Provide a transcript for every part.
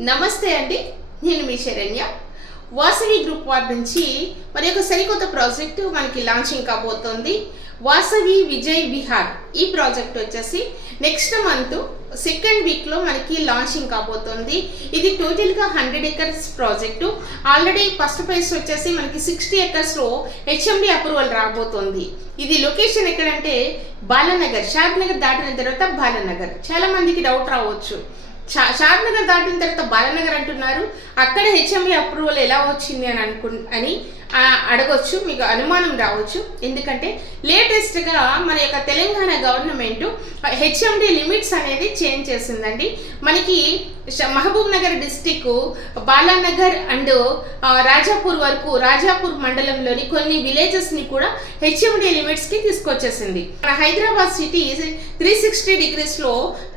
నమస్తే అండి నేను మీ శరణ్య. వాసవి గ్రూప్ వారి నుంచి మరి ఒక సరికొత్త ప్రాజెక్టు మనకి లాంచింగ్ కాబోతోంది. వాసవి విజయ్ విహార్. ఈ ప్రాజెక్ట్ వచ్చేసి నెక్స్ట్ మంత్ సెకండ్ వీక్లో మనకి లాంచింగ్ కాబోతోంది. ఇది టోటల్గా hundred acres project already first phase వచ్చేసి మనకి సిక్స్టీ ఎకర్స్లో హెచ్ఎండి అప్రూవల్ రాబోతోంది. ఇది లొకేషన్ ఎక్కడంటే బాలనగర్. షాద్ నగర్ దాటిన తర్వాత బాలనగర్. చాలామందికి డౌట్ రావచ్చు. షాద్ నగర్ దాటిన తర్వాత బాలనగర్ అంటున్నారు. అక్కడ హెచ్ఎంఈ అప్రూవల్ ఎలా వచ్చింది అని అనుకు అని అడగొచ్చు మీకు అనుమానం రావచ్చు. ఎందుకంటే లేటెస్ట్గా మన యొక్క తెలంగాణ గవర్నమెంట్ హెచ్ఎండి లిమిట్స్ అనేది చేంజ్ చేసిందండి. మనకి మహబూబ్ నగర్ డిస్టిక్ బాలానగర్ అండ్ రాజాపూర్ వరకు రాజాపూర్ మండలంలోని కొన్ని విలేజెస్ని కూడా హెచ్ఎండి లిమిట్స్కి తీసుకొచ్చేసింది. మన హైదరాబాద్ సిటీ త్రీ సిక్స్టీ డిగ్రీస్లో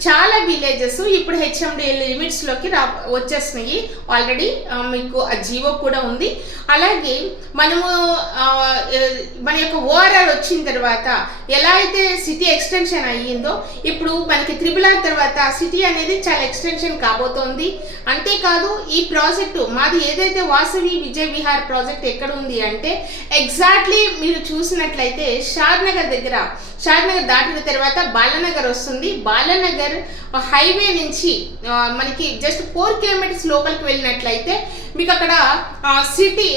చాలా విలేజెస్ ఇప్పుడు హెచ్ఎండి లిమిట్స్లోకి రా వచ్చేసినాయి. ఆల్రెడీ మీకు ఆ జీవో కూడా ఉంది. అలాగే మనము మన యొక్క ఓఆర్ఆర్ వచ్చిన తర్వాత ఎలా అయితే సిటీ ఎక్స్టెన్షన్ అయ్యిందో ఇప్పుడు మనకి త్రిబుల్ ఆర్ తర్వాత సిటీ అనేది చాలా ఎక్స్టెన్షన్ కాబోతోంది. అంతేకాదు ఈ ప్రాజెక్టు మాది ఏదైతే వాసవి విజయ్ విహార్ ప్రాజెక్ట్ ఎక్కడ ఉంది అంటే ఎగ్జాక్ట్లీ మీరు చూసినట్లయితే షాద్ నగర్ దగ్గర షాద్ నగర్ దాటిన తర్వాత బాలనగర్ వస్తుంది. బాలనగర్ హైవే నుంచి మనకి జస్ట్ ఫోర్ కిలోమీటర్స్ లోపలికి వెళ్ళినట్లయితే మీకు అక్కడ సిటీ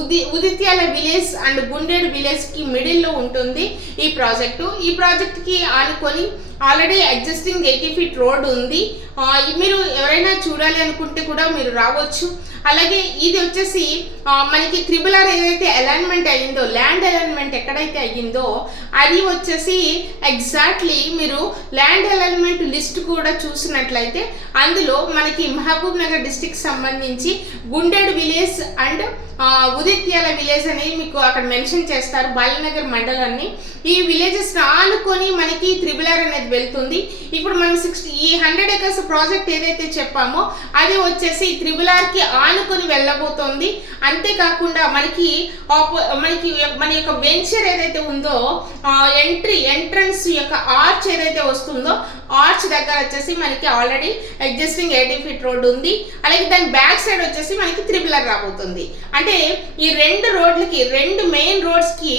ఉది ఉదిత్యాల విలేజ్ అండ్ గుండేడు విలేజ్కి మిడిల్లో ఉంటుంది ఈ ప్రాజెక్టు ఈ ప్రాజెక్ట్కి ఆనుకొని already existing eighty feet road ఉంది. మీరు ఎవరైనా చూడాలి అనుకుంటే కూడా మీరు రావచ్చు. అలాగే ఇది వచ్చేసి మనకి త్రిబుల్ ఆర్ ఏదైతే అలైన్మెంట్ అయ్యిందో ల్యాండ్ అలైన్మెంట్ ఎక్కడైతే అయ్యిందో అది వచ్చేసి ఎగ్జాక్ట్లీ మీరు ల్యాండ్ అలైన్మెంట్ లిస్ట్ కూడా చూసినట్లయితే అందులో మనకి మహబూబ్ నగర్ డిస్టిక్ సంబంధించి Gundedu village and Udityala village అనేది మీకు అక్కడ మెన్షన్ చేస్తారు బాలినగర్ మండలాన్ని. ఈ విలేజెస్ ఆనుకొని మనకి త్రిబుల్ ఆర్ అనేది వెళ్తుంది. ఇప్పుడు మనం సిక్స్టీ ఈ హండ్రెడ్ ఎకర్స్ ప్రాజెక్ట్ ఏదైతే చెప్పామో అది వచ్చేసి త్రిబుల్ ఆర్కి ఆనుకొని వెళ్ళబోతోంది. అంతేకాకుండా మనకి ఆపో- మనకి మన యొక్క వెంచర్ ఏదైతే ఉందో ఎంట్రీ ఎంట్రన్స్ యొక్క ఆర్చ్ ఏదైతే వస్తుందో ఆర్చ్ దగ్గర వచ్చేసి మనకి already existing eighty feet road ఉంది. అలాగే దాని బ్యాక్ సైడ్ వచ్చేసి మనకి త్రిబుల్ రాబోతుంది. అంటే ఈ రెండు రోడ్లకి రెండు మెయిన్ రోడ్స్కి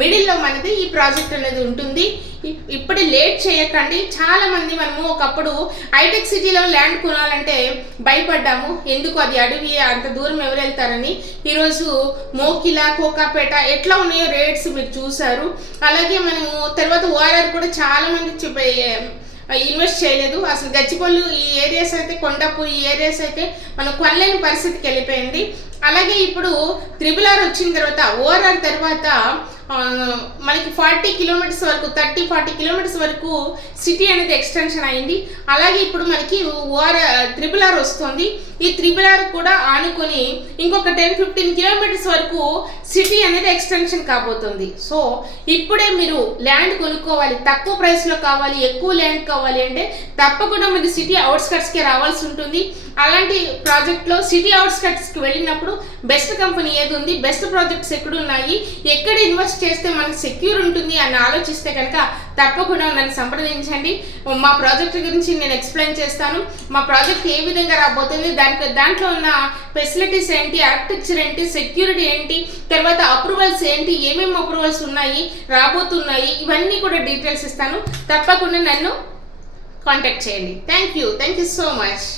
మిడిల్లో మనది ఈ ప్రాజెక్ట్ అనేది ఉంటుంది. ఇప్పుడు లేట్ చేయకండి. చాలా మంది మనము ఒకప్పుడు హైటెక్ సిటీలో ల్యాండ్ కొనాలంటే భయపడ్డాము. ఎందుకు అది అడవి అంత దూరం ఎవరు వెళ్తారని. ఈరోజు మోకిలా కోకాపేట ఎట్లా ఉన్నాయో రేట్స్ మీరు చూసారు అలాగే మనము తర్వాత ఓఆర్ఆర్ కూడా చాలా మంది చెప్పే ఇన్వెస్ట్ చేయలేదు. అసలు గచ్చిపల్లి ఈ ఏరియాస్ అయితే కొండాపూర్ ఈ ఏరియాస్ అయితే మనం కొనలేని పరిస్థితికి వెళ్ళిపోయింది. అలాగే ఇప్పుడు త్రిబుల్ ఆర్ వచ్చిన తర్వాత ఓఆర్ఆర్ తర్వాత మనకి ఫార్టీ కిలోమీటర్స్ వరకు థర్టీ ఫార్టీ కిలోమీటర్స్ వరకు సిటీ అనేది ఎక్స్టెన్షన్ అయింది. అలాగే ఇప్పుడు మనకి ఓఆర్ త్రిబుల్ ఆర్ వస్తుంది. ఈ త్రిబుల్ ఆర్ కూడా ఆనుకొని ఇంకొక టెన్ ఫిఫ్టీన్ కిలోమీటర్స్ వరకు సిటీ అనేది ఎక్స్టెన్షన్ కాబోతుంది. సో ఇప్పుడే మీరు ల్యాండ్ కొనుక్కోవాలి. తక్కువ ప్రైస్లో కావాలి ఎక్కువ ల్యాండ్ కావాలి అంటే తప్పకుండా మీరు సిటీ అవుట్స్కట్స్కే రావాల్సి ఉంటుంది. అలాంటి ప్రాజెక్ట్లో సిటీ అవుట్స్కట్స్కి వెళ్ళినప్పుడు బెస్ట్ కంపెనీ ఏది ఉంది? బెస్ట్ ప్రాజెక్ట్స్ ఎక్కడున్నాయి? ఎక్కడ ఇన్వెస్ట్ చేస్తే మనకు సెక్యూర్ ఉంటుంది అని ఆలోచిస్తే కనుక తప్పకుండా నన్ను సంప్రదించండి. మా ప్రాజెక్ట్ గురించి నేను ఎక్స్ప్లెయిన్ చేస్తాను. మా ప్రాజెక్ట్ ఏ విధంగా రాబోతుంది దానికి దాంట్లో ఉన్న ఫెసిలిటీస్ ఏంటి ఆర్కిటెక్చర్ ఏంటి సెక్యూరిటీ ఏంటి తర్వాత అప్రూవల్స్ ఏంటి ఏమేమి అప్రూవల్స్ ఉన్నాయి రాబోతున్నాయి ఇవన్నీ కూడా డీటెయిల్స్ ఇస్తాను. తప్పకుండా నన్ను కాంటాక్ట్ చేయండి. Thank you thank you so much